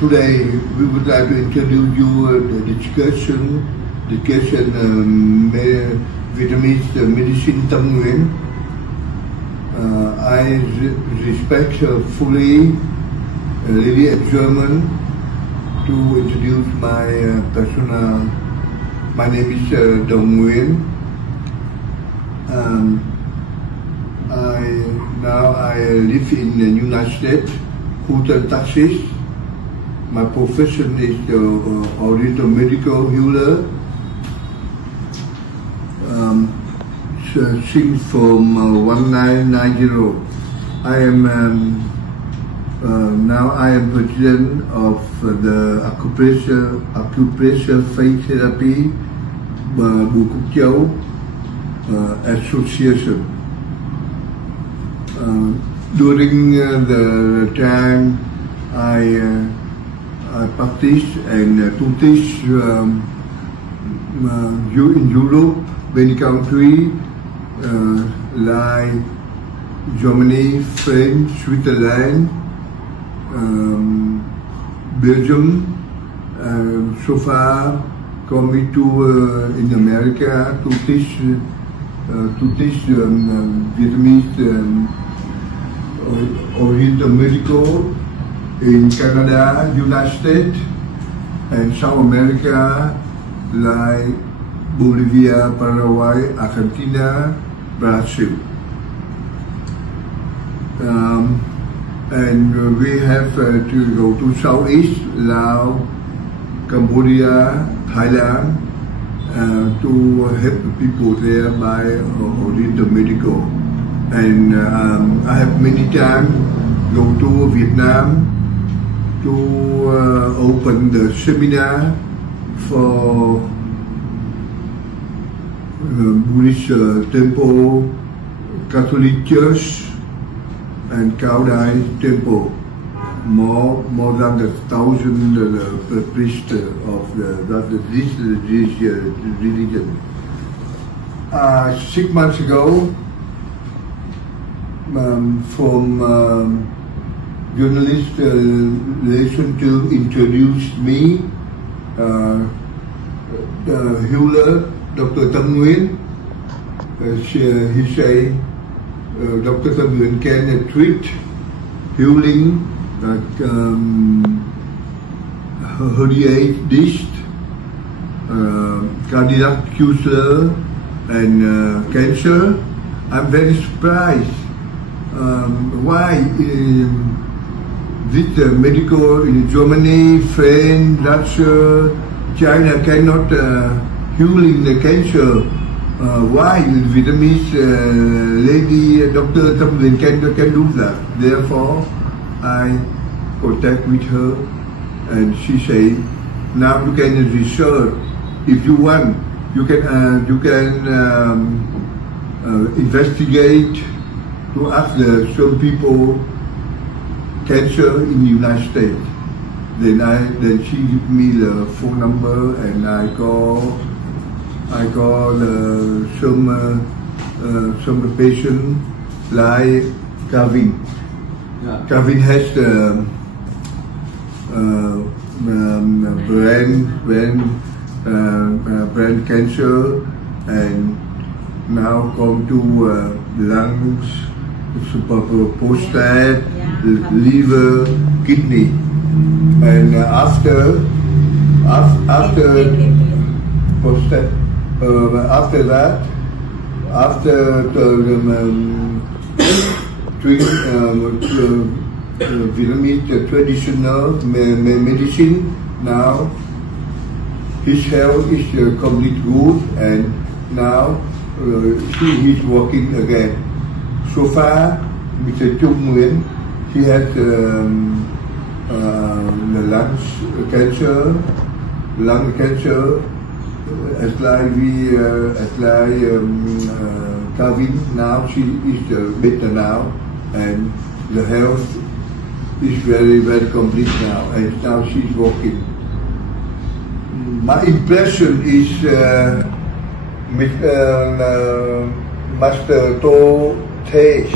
Today we would like to introduce you the discussion Vietnamese medicine Tâm Nguyễn. I respect fully Lady German to introduce my personal. My name is Dong Nguyen. I live in the United States, Houston, Texas. My profession is Oriental medical healer. Since from 1990, I am now I am president of the acupressure phase therapy Bùi Cúc Châu Association. During the time I practice and to teach in Europe, many countries like Germany, France, Switzerland, Belgium. So far, coming to in America to teach Vietnamese Oriental medical in Canada, United States, and South America like Bolivia, Paraguay, Argentina, Brazil. And we have to go to Southeast, Laos, Cambodia, Thailand to help people there by Oriental medical. And I have many times go to Vietnam to open the seminar for Buddhist temple, Catholic church, and Cao Dai temple. More than 1,000 priests of this religion. 6 months ago, from journalist relation to introduce me, the healer Dr. Tâm Nguyễn. He say Dr. Tâm Nguyễn can treat healing herniated disc, cardiac ulcer, and cancer. I'm very surprised. Why this medical in Germany, France, Russia, China cannot healing the cancer? Why Vietnamese lady Dr. Tâm Nguyễn can do that? Therefore, I contact with her, and she say, now you can research. If you want, you can investigate to ask some people cancer in the United States. Then she give me the phone number, and I call some patient like Calvin. Yeah. Calvin has brain cancer, and now come to lungs, prostate, liver, kidney, and after prostate, after that, after Vietnamese traditional medicine, now his health is completely good, and now he is working again. So far, Mr. Trung Nguyen, he has the lung cancer, as like Calvin. Now she is better now, and the health is very complete now, and now she's working. My impression is Master To Tae